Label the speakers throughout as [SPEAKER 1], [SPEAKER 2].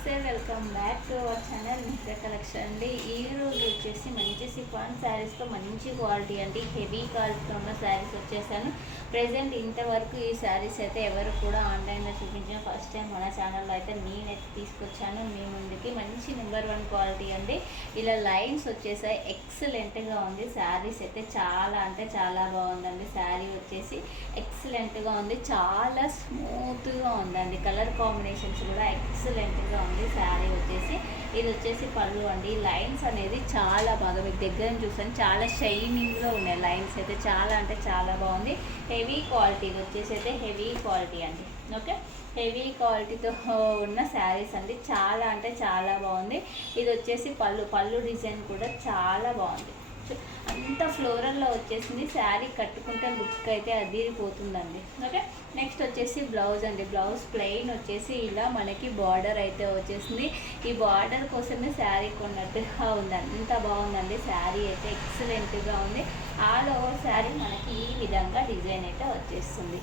[SPEAKER 1] నమస్తే welcome back to our channel Mitra collection అండి. ఈ వచ్చేసి మంచి సిఫాన్ శారీస్తో మంచి క్వాలిటీ అండి. హెవీ క్వాలిటీతో ఉన్న శారీస్ వచ్చేసాను. ప్రజెంట్ ఇంతవరకు ఈ శారీస్ అయితే ఎవరు కూడా ఆన్లైన్లో చూపించిన ఫస్ట్ టైం మన ఛానల్లో అయితే నేనైతే తీసుకొచ్చాను. మీ ముందుకి మంచి నెంబర్ వన్ క్వాలిటీ అండి. ఇలా లైన్స్ వచ్చేసాయి. ఎక్సలెంట్గా ఉంది. శారీస్ అయితే చాలా అంటే చాలా బాగుందండి. శారీ వచ్చేసి ఎక్సలెంట్గా ఉంది. చాలా స్మూత్గా ఉందండి. కలర్ కాంబినేషన్స్ కూడా ఎక్సలెంట్గా ఉంది శారీ వచ్చేసి. ఇది వచ్చేసి పళ్ళు అండి. లైన్స్ అనేది చాలా బాగా మీకు దగ్గర చూసాను చాలా షైనింగ్లో ఉన్నాయి లైన్స్ అయితే. చాలా అంటే చాలా బాగుంది. హెవీ క్వాలిటీ ఇది వచ్చేసి అయితే హెవీ క్వాలిటీ అండి. ఓకే హెవీ క్వాలిటీతో ఉన్న శారీస్ అండి. చాలా అంటే చాలా బాగుంది. ఇది వచ్చేసి పళ్ళు. పళ్ళు డిజైన్ కూడా చాలా బాగుంది. అంత. ఫ్లోరల్లో వచ్చేసింది. శారీ కట్టుకుంటే లుక్ అయితే అదిరిపోతుందండి. ఓకే? నెక్స్ట్ వచ్చేసి బ్లౌజ్ అండి. బ్లౌజ్ ప్లెయిన్ వచ్చేసి ఇలా మనకి బార్డర్ అయితే వచ్చేసింది. ఈ బార్డర్ కోసమే శారీ కొన్నట్టుగా ఉందండి ఇంత బాగుందండి. శారీ అయితే ఎక్సలెంట్గా ఉంది. ఆల్ ఓవర్ శారీ మనకి ఈ విధంగా డిజైన్ అయితే వచ్చేస్తుంది.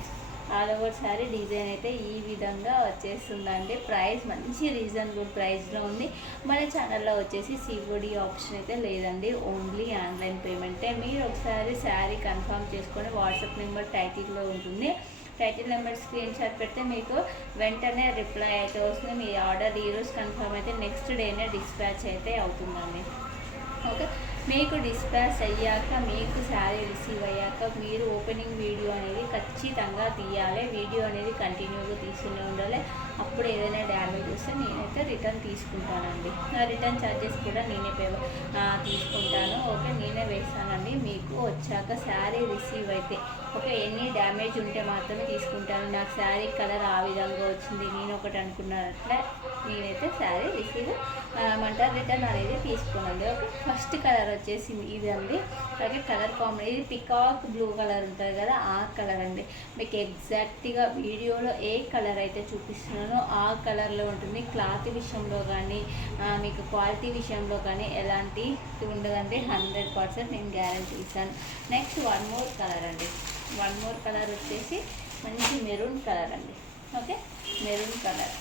[SPEAKER 1] ఆల్ ఓవర్ శారీ డిజైన్ అయితే ఈ విధంగా వచ్చేస్తుందండి. ప్రైస్ మంచి రీజనబుల్ ప్రైస్లో ఉంది. మన ఛానల్లో వచ్చేసి సిఓడి ఆప్షన్ అయితే లేదండి. ఓన్లీ ఆన్లైన్ పేమెంటే. మీరు ఒకసారి శారీ కన్ఫర్మ్ చేసుకొని వాట్సాప్ నెంబర్ టైటిల్లో ఉంటుంది. టైటిల్ నెంబర్ స్క్రీన్ షాట్ పెడితే మీకు వెంటనే రిప్లై అయితే వస్తుంది. మీ ఆర్డర్ ఈరోజు కన్ఫర్మ్ అయితే నెక్స్ట్ డేనే డిస్పాచ్ అయితే అవుతుందండి. ఓకే? మీకు డిస్పాచ్ అయ్యాక మీకు శారీ రిసీవ్ అయ్యాక మీరు ఓపెనింగ్ వీడియో అనేది ఖచ్చితంగా తీయాలి. వీడియో అనేది కంటిన్యూగా తీసుకునే ఉండాలి. అప్పుడు ఏదైనా డ్యామేజ్ వస్తే నేనైతే రిటర్న్ తీసుకుంటానండి. నా రిటర్న్ ఛార్జెస్ కూడా నేనే పే తీసుకుంటాను. ఓకే. మీకు వచ్చాక శారీ రిసీవ్ అయితే ఓకే ఎన్ని డ్యామేజ్ ఉంటే మాత్రమే తీసుకుంటాను. నాకు శారీ కలర్ ఆ విధంగా వచ్చింది నేను ఒకటి అనుకున్నట్లే నేనైతే శారీ రిసీవ్ ఏమంటారు రిటర్న్ అనేది తీసుకోనండి. ఓకే ఫస్ట్ కలర్ వచ్చేసి ఇది అండి. అలాగే కలర్ కాంబినేషన్ ఇది పికాక్ బ్లూ కలర్ ఉంటుంది కదా ఆ కలర్ అండి. మీకు ఎగ్జాక్ట్గా వీడియోలో ఏ కలర్ అయితే చూపిస్తున్నానో ఆ కలర్లో ఉంటుంది. క్లాత్ విషయంలో కానీ మీకు క్వాలిటీ విషయంలో కానీ ఎలాంటి ఉండదండి. హండ్రెడ్ పర్సెంట్ నేను గ్యారంటీ చూశాను నెక్స్ట్ వన్ మోర్ కలర్ అండి. వన్ మోర్ కలర్ వచ్చేసి మంచి మెరూన్ కలర్ అండి. Okay maroon colour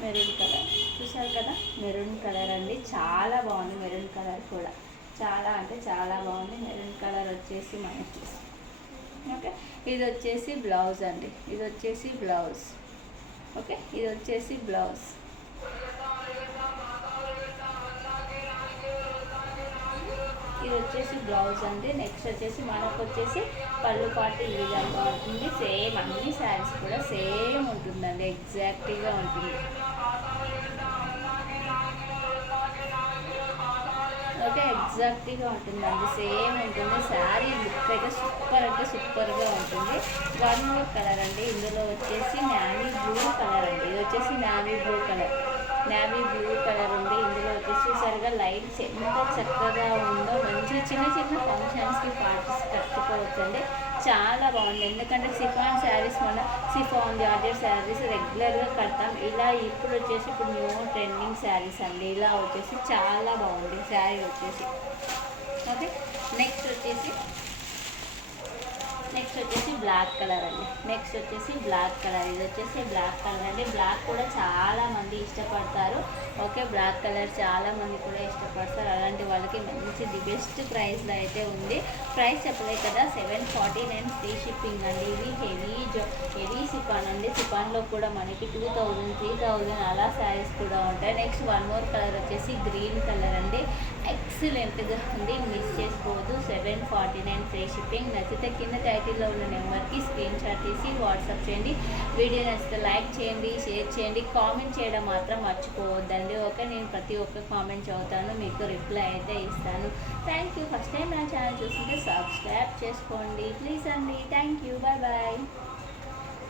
[SPEAKER 1] maroon colour చూసారు కదా? మెరూన్ కలర్ అండి. చాలా బాగుంది మెరూన్ కలర్ కూడా. చాలా అంటే చాలా బాగుంది. మెరూన్ కలర్ వచ్చేసి మనకి. ఓకే ఇది వచ్చేసి బ్లౌజ్ అండి. ఇది వచ్చేసి బ్లౌజ్ ఓకే ఇది వచ్చేసి బ్లౌజ్ ఇది వచ్చేసి బ్లౌజ్ అండి. నెక్స్ట్ వచ్చేసి మనకు వచ్చేసి పళ్ళు పాటు ఈ విధంగా ఉంటుంది. సేమ్ అన్ని శారీస్ కూడా సేమ్ ఉంటుందండి. ఎగ్జాక్ట్గా ఉంటుంది. ఓకే ఎగ్జాక్ట్గా ఉంటుందండి. సేమ్ ఉంటుంది. శారీ లుక్ అయితే సూపర్ అంటే సూపర్గా ఉంటుంది. వన్ మోర్ కలర్ అండి. ఇందులో వచ్చేసి నావీ బ్లూ కలర్ అండి. ఇది వచ్చేసి navy blue colour. Navy blue colour ఉంది. ఇందులో వచ్చేసి సరిగా లైట్స్ ఎంత చక్కగా ఉందో మంచి చిన్న చిన్న ఫంక్షన్స్కి పార్టీస్ కట్టుకోవచ్చండి. చాలా బాగుంది. ఎందుకంటే సిఫాన్ శారీస్ మన సిఫాన్ జార్జెట్ శారీస్ రెగ్యులర్గా కడతాం. ఇలా ఇప్పుడు వచ్చేసి ఇప్పుడు న్యూ ట్రెండింగ్ శారీస్ అండి. ఇలా వచ్చేసి చాలా బాగుంది. శారీ వచ్చేసి ఓకే నెక్స్ట్ వచ్చేసి నెక్స్ట్ వచ్చేసి బ్లాక్ కలర్ అండి. నెక్స్ట్ వచ్చేసి బ్లాక్ కలర్. ఇది వచ్చేసి బ్లాక్ కలర్ అండి. బ్లాక్ కూడా చాలామంది ఇష్టపడతారు. ఓకే బ్లాక్ కలర్ చాలా మంది కూడా ఇష్టపడతారు. అలాంటి వాళ్ళకి మంచి ది బెస్ట్ ప్రైస్లో అయితే ఉంది. ప్రైస్ చెప్పలే కదా seven forty nine free shipping అండి. ఇది హెవీ జో హెవీ సిపాన్ అండి. సిపాన్లో కూడా మనకి టూ థౌజండ్ త్రీ థౌజండ్ అలా శారీస్ కూడా ఉంటాయి. నెక్స్ట్ వన్ మోర్ కలర్ వచ్చేసి గ్రీన్ కలర్ అండి. ఎక్సలెంట్గా ఉంది. మిస్ చేసుకోవద్దు. Seven forty nine free shipping. నచ్చితే కింద టైటిల్లో ఉన్న నెంబర్కి స్క్రీన్ షాట్ తీసి వాట్సాప్ చేయండి. వీడియో నచ్చితే లైక్ చేయండి షేర్ చేయండి. కామెంట్ చేయడం మాత్రం మర్చిపోవద్దండి. ఓకే నేను ప్రతి ఒక్క కామెంట్ చదువుతాను మీకు రిప్లై అయితే ఇస్తాను. థ్యాంక్ యూ ఫస్ట్ టైం నా ఛానల్ చూస్తుంటే సబ్స్క్రైబ్ చేసుకోండి. ప్లీజ్ అండి. Thank you bye bye